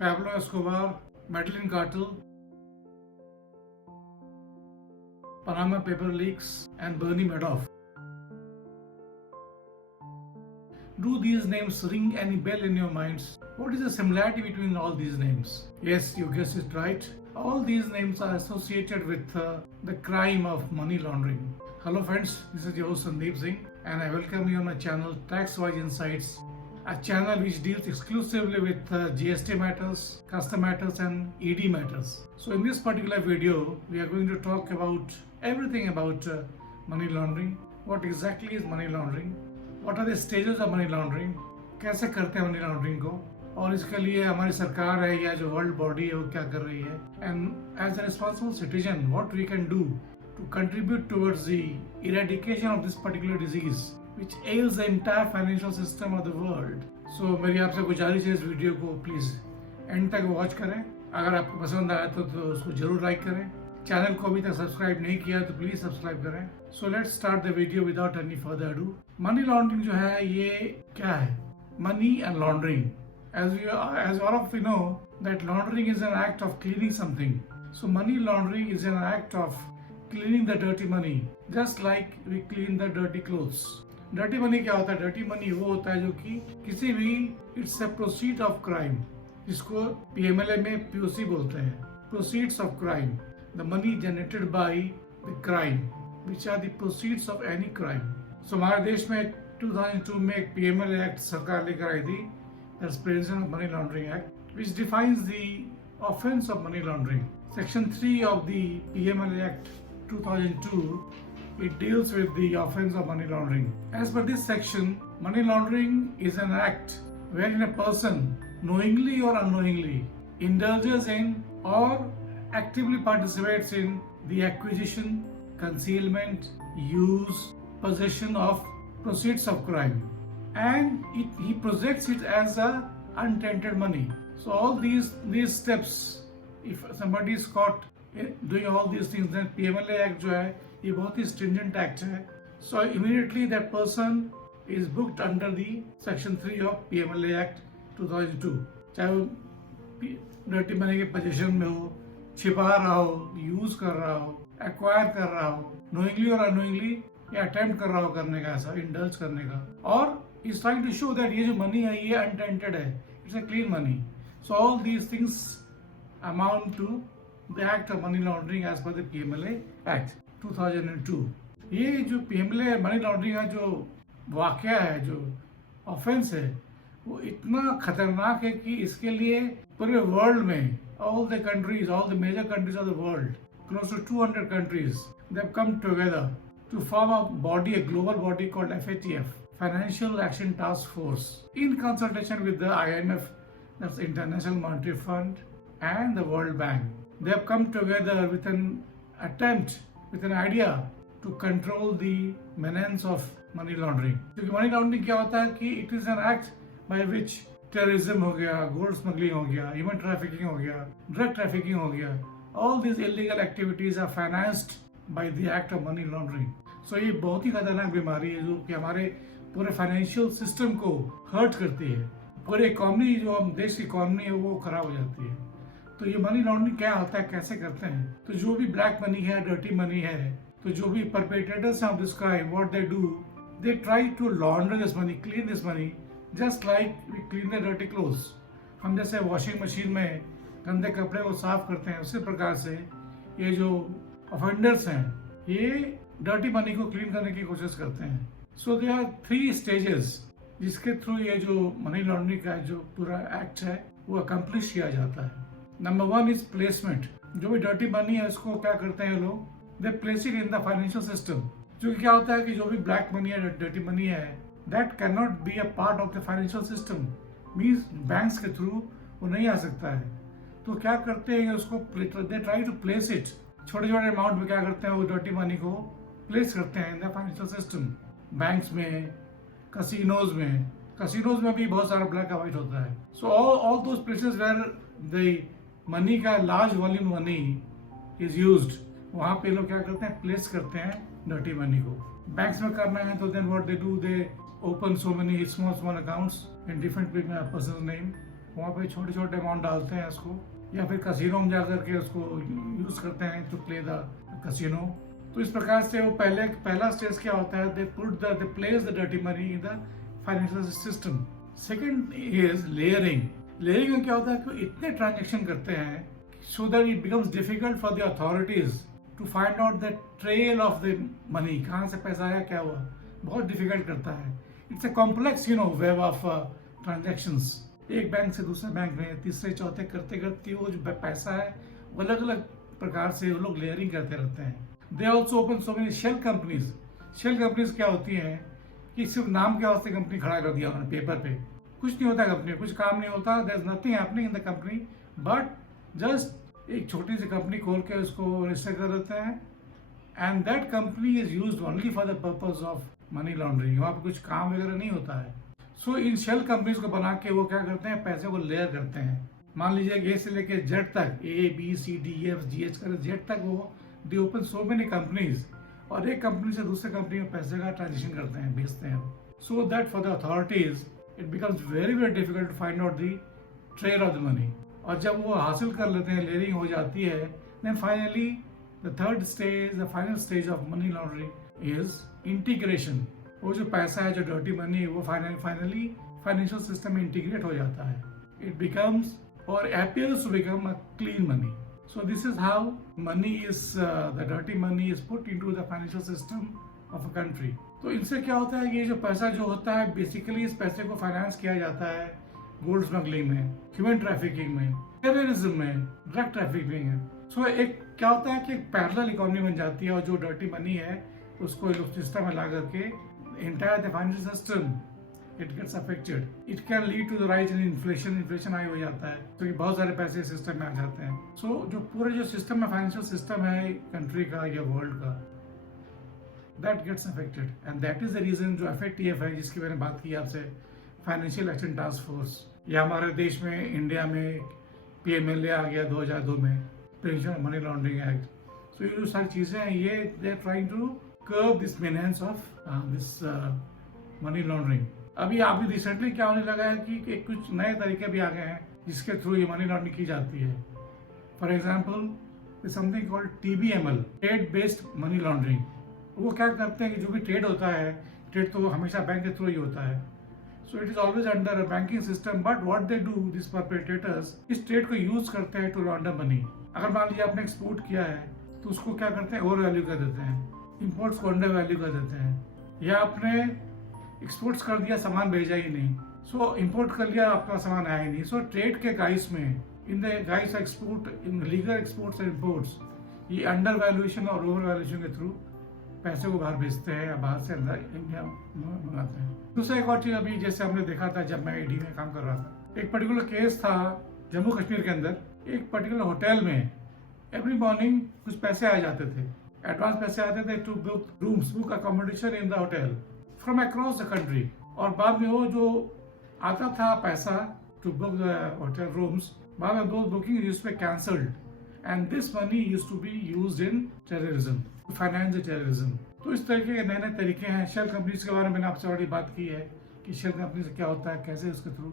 Pablo Escobar, Medellin cartel, Panama paper leaks, and Bernie Madoff. Do these names ring any bell in your minds? What is the similarity between all these names? Yes, you guessed it right. All these names are associated with the crime of money laundering. Hello friends, this is your host Sandeep Singh and I welcome you on my channel Tax-Wise Insights, a channel which deals exclusively with GST matters, custom matters and ED matters. So in this particular video, we are going to talk about everything about money laundering. What exactly is money laundering? What are the stages of money laundering? कैसे करते हैं money laundering को और इसके लिए हमारी सरकार है या जो वर्ल्ड बॉडी है वो क्या कर रही है and as a responsible citizen what we can do to contribute towards the eradication of this particular disease which ails the entire financial system of the world. So मेरी आपसे गुजारिश है इस वीडियो को प्लीज एंड तक watch करें. अगर आपको पसंद आया तो उसको जरूर लाइक करें. चैनल को अभी तक सब्सक्राइब नहीं किया तो प्लीज सब्सक्राइब करें. So let's start the video without any further ado. Money laundering जो है ये क्या है? Money and laundering, as all of you know that laundering is an act of cleaning something. So money laundering is an act of cleaning the dirty money, just like we clean the dirty clothes. Dirty money क्या होता है? Dirty money वो होता है जो कि किसी भी it's a proceed of crime, जिसको पीएमएलए में पीओसी बोलते हैं, proceeds of crime, the money generated by the crime which are the proceeds of any crime. So हमारे देश में 2002 में एक पीएमएलए एक्ट सरकार लेकर आई थी, that's prevention of money laundering act, which defines the offence of money laundering. Section 3 of the PMLA act 2002, it deals with the offense of money laundering. As per this section, money laundering is an act wherein a person knowingly or unknowingly indulges in or actively participates in the acquisition, concealment, use, possession of proceeds of crime, and he projects it as a untainted money. So all these steps, if somebody is caught doing all these things, then PMLA Act जो है ये बहुत ही stringent act है. So immediately that person is booked under the section 3 of PMLA Act 2002. चाहे वो dirty money के possession में हो, छिपा रहा हो, use कर रहा हो, acquire कर रहा हो, knowingly और unknowingly या attempt कर रहा हो करने का, ऐसा indulge करने का, और is trying to show that ये जो money है ये untainted है, it's a clean money. So all these things amount to the act of money laundering as per the PMLA Act 2002. ये जो PMLA मनी लॉन्ड्रिंग का जो वाकया है, जो ऑफेंस है, वो इतना खतरनाक है कि इसके लिए पूरे वर्ल्ड में all the countries, all the major countries of the world, close to 200 countries, they have come together to form a body, a global body called FATF, Financial Action Task Force, in consultation with the IMF, that's International Monetary Fund, and the World Bank. They have come together with an attempt, with an idea to control the menace of money laundering. क्योंकि money laundering क्या होता है कि it is an act by which terrorism हो गया, gold smuggling हो गया, human trafficking हो गया, drug trafficking हो गया, all these illegal activities are financed by the act of money laundering. So ये बहुत ही खतरनाक बीमारी है जो कि हमारे पूरे फाइनेंशियल सिस्टम को हर्ट करती है. पूरे इकोनॉमी, जो हम देश की इकोनॉमी है, वो खराब हो जाती है. तो ये मनी लॉन्ड्रिंग क्या होता है, कैसे करते हैं? तो जो भी ब्लैक मनी है, डर्टी मनी है, तो जो भी perpetrators of this crime, what they do, they try to launder this money, clean this money, just like we clean the dirty clothes. हम जैसे वॉशिंग मशीन में गंदे कपड़े को साफ करते हैं, उसी प्रकार से ये जो ऑफेंडर्स हैं ये डर्टी मनी को क्लीन करने की कोशिश करते हैं. सो दे आर 3 स्टेजेस जिसके थ्रू ये जो मनी लॉन्ड्रिंग का जो पूरा एक्ट है वो अकम्प्लिश किया जाता है. Number 1 is placement. जो भी डर्टी मनी है उसको क्या करते हैं लोग, दे place it in the financial system. जो क्या होता है कि जो भी ब्लैक मनी है, डर्टी मनी है, that can not be a part of the financial system, means banks के थ्रू वो नहीं आ सकता है. तो क्या करते हैं उसको, they try to place it, छोटे छोटे अमाउंट में क्या करते हैं वो डर्टी मनी को प्लेस करते हैं in the financial system. Banks में, कसिनोज में भी बहुत सारा ब्लैक एंड व्हाइट होता है. So all those places where the money का large volume money is used, वहाँ पे लोग क्या करते हैं, प्लेस करते हैं डर्टी मनी को. बैंक्स में करना है तो then what they do, they open so many small accounts in different persons name. वहाँ पे छोटे छोटे अमाउंट डालते हैं इसको, या फिर कसिनो में जा करके उसको यूज़ करते हैं टू प्ले द कसिनो। तो इस प्रकार से वो पहला स्टेज क्या होता है, दे place the dirty money in the financial system. Second is layering. Layering में क्या होता है कि इतने ट्रांजेक्शन करते हैं so that it becomes difficult for the authorities to find out the trail of the money, कहाँ से पैसा आया, क्या हुआ, बहुत डिफिकल्ट करता है। It's a complex web of transactions. एक बैंक से दूसरे बैंक में तीसरे चौथे करते करते वो जो पैसा है वो अलग अलग प्रकार से वो लोग लेयरिंग करते रहते हैं। They also open so many shell companies. Shell companies क्या होती हैं कि सिर्फ नाम के वास्ते कंपनी खड़ा कर दिया उन्होंने पेपर पे, कुछ नहीं होता कंपनी, कुछ काम नहीं होता, there is nothing happening in the company, but just एक छोटी सी कंपनी खोल के उसको रजिस्टर कर देते हैं and that company is used only for the purpose of money laundering. वहाँ पर कुछ काम वगैरह नहीं होता है। सो इन शेल कंपनीज को बना के वो क्या करते हैं, पैसे को लेयर करते हैं। मान लीजिए ए से लेके जेड तक, ABCDEFGH कर जेड तक वो दे ओपन सो मेनी कंपनीज, और एक कंपनी से दूसरे कंपनी में पैसे का ट्रांजेक्शन करते हैं, भेजते हैं। So that for the authorities it becomes very very difficult to find out the trail of the money. और जब वो हासिल कर लेते हैं, लेयरिंग हो जाती है, then finally the third stage, the final stage of money laundering is integration. वो जो पैसा है, जो डर्टी मनी है, वो फाइनली फाइनेंशियल सिस्टम में इंटीग्रेट हो जाता है। इट बिकम्स और appears to become a clean money. So this is how money is, the dirty money is put into the financial system of a country. तो इनसे क्या होता है, ये जो पैसा जो होता है बेसिकली इस पैसे को फाइनेंस किया जाता है गोल्ड स्मगलिंग में, ह्यूमन ट्रैफिकिंग में, टेररिज्म में, ड्रग ट्रैफिकिंग में। सो एक क्या होता है कि एक पैरेलल इकोनॉमी बन जाती है, और जो डर्टी मनी है उसको सिस्टम में ला करके entire the financial system it gets affected. It can lead to the rise in inflation. Inflation high हो जाता है क्योंकि बहुत सारे पैसे सिस्टम में आ जाते हैं। So जो पूरे जो सिस्टम है, फाइनेंशियल सिस्टम है कंट्री का या वर्ल्ड का, that gets affected, and that is the reason जो FATF है जिसकी मैंने बात की आपसे, फाइनेंशियल एक्शन टास्क फोर्स, या हमारे देश में इंडिया में PMLA आ गया 2002 में, prevention money laundering act. So ये जो सारी चीजें हैं, ये they are trying to curb this menace of this money laundering. अभी रिसेंटली क्या होने लगा है कि कुछ नए तरीके भी आ गए हैं जिसके थ्रू ये मनी लॉन्ड्रिंग की जाती है। For example something called TBML, trade based money laundering. वो क्या करते हैं कि जो भी ट्रेड होता है, ट्रेड तो हमेशा बैंक के थ्रू ही होता है, so it is always under a banking system, but what they do, this perpetrators इस ट्रेड को यूज करते हैं टू लॉन्डर मनी। अगर मान लीजिए आपने एक्सपोर्ट किया है तो उसको क्या करते हैं, ओवर वैल्यू कर देते हैं, इम्पोर्ट्स को अंडर वैल्यू कर देते हैं, या आपने एक्सपोर्ट्स कर दिया, सामान भेजा ही नहीं, सो इंपोर्ट कर लिया, आपका सामान आया ही नहीं। सो ट्रेड के गाइस में, in the guys export, in legal exports and imports, ये अंडर वैल्यूएशन और ओवर वैल्यूएशन के थ्रू पैसे को बाहर भेजते हैं या बाहर से अंदर इंडिया मंगाते हैं। दूसरा एक और चीज, अभी जैसे हमने देखा था जब मैं ED में काम कर रहा था, एक पर्टिकुलर केस था जम्मू कश्मीर के अंदर। एक पर्टिकुलर होटल में एवरी मॉर्निंग कुछ पैसे आ जाते थे, एडवांस पैसे आते थे to book rooms, book accommodation in the hotel from across the country. और बाद में वो जो आता था पैसा to book the hotel rooms, बाद में दो बुकिंग यूज पे cancelled, and this money use to be used in terrorism, to finance the terrorism. तो इस तरीके के नए नए तरीके हैं। शेल कंपनीज के बारे में मैंने आपसे ऑलरेडी बात की है कि शेल कंपनी से क्या होता है, कैसे उसके थ्रू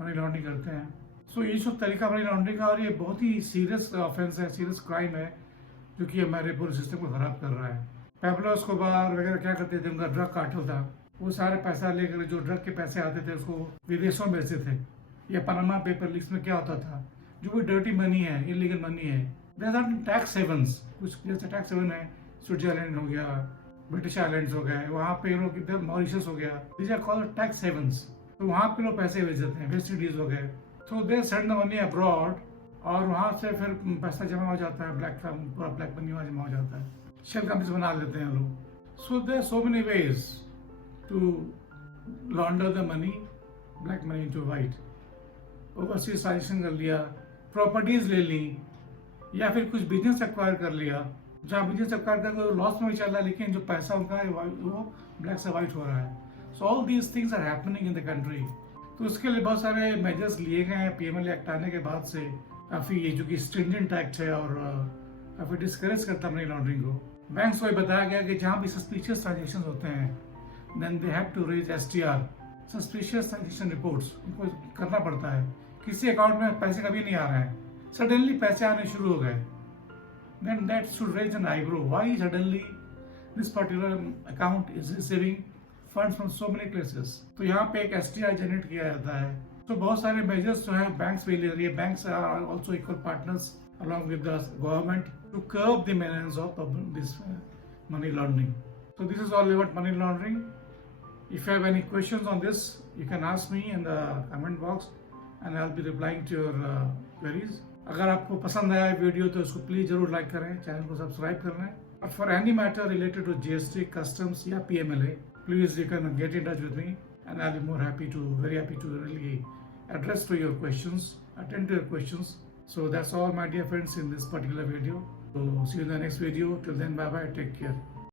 मनी लॉन्ड्रिंग करते हैं। सो ये सब तरीका मनी लॉन्ड्रिंग का, और ये बहुत ही सीरियस ऑफेंस है, सीरियस क्राइम है, जो कि हमारे पूरे सिस्टम को खराब कर रहा है। पैब्लो एस्कोबार वगैरह क्या करते थे, उनका ड्रग कार्टेल था, वो सारे पैसा लेकर जो ड्रग के पैसे आते थे उसको विदेशों में भेजते थे। या पनामा पेपर लीक्स में क्या होता था, जो भी डर्टी मनी है, इलीगल मनी है, देयर आर टैक्स हेवंस, कुछ जैसे टैक्स हेवन है, स्विट्जरलैंड हो गया, ब्रिटिश आइलैंड्स हो गए, वहाँ पे लोग इधर मॉरिशस हो गया, these are called tax havens. तो वहाँ पे लोग पैसे भेज देते हैं, वेस्ट इंडीज हो गए, तो they send the money abroad, और वहाँ से फिर पैसा जमा हो जाता है, पूरा ब्लैक मनी वहाँ जमा हो जाता है, शेल कंपनीज बना लेते हैं लोग। So there so many ways to launder the money, black money into white. Overseas transaction कर लिया, प्रॉपर्टीज ले ली, या फिर कुछ बिजनेस एक्वायर कर लिया, जहाँ बिजनेस एक्वायर करके लॉस में भी चल रहा है, लेकिन जो पैसा उनका है वो ब्लैक से वाइट हो रहा है। So all these things are happening in the country. तो इसके लिए बहुत सारे मेजर्स लिए गए हैं PMLA एक्ट आने के बाद से। काफ़ी ये जो कि स्ट्रिंजेंट एक्ट है और काफ़ी डिस्करेज करता है मनी लॉन्ड्रिंग को। बैंक्स को ये बताया गया कि जहाँ भी सस्पिशियस ट्रांजेक्शन होते हैं, then they have to raise STR, suspicious transaction reports, उनको करना पड़ता है किसी अकाउंट में पैसे कभी नहीं आ रहे हैं, सडनली पैसे आने शुरू हो गए, then that should raise an eyebrow. Why suddenly this particular account is receiving funds from so many places? तो यहाँ पे एक STI जनरेट किया जाता है. तो बहुत सारे मेजर्स जो हैं बैंक्स भी ले रही है. Banks are also equal partners along with the government to curb the menace of this money laundering. So this is all about money laundering. If you have any questions on this, you can ask me in the comment box and I'll be replying to your queries. अगर आपको पसंद आया video तो इसको please जरूर like करें, channel को subscribe कर लें. For any matter related to GST, customs या PMLA, please you can get in touch with me and I will be very happy to really address to your questions, attend to your questions. So that's all my dear friends in this particular video. So see you in the next video. Till then, bye bye, take care.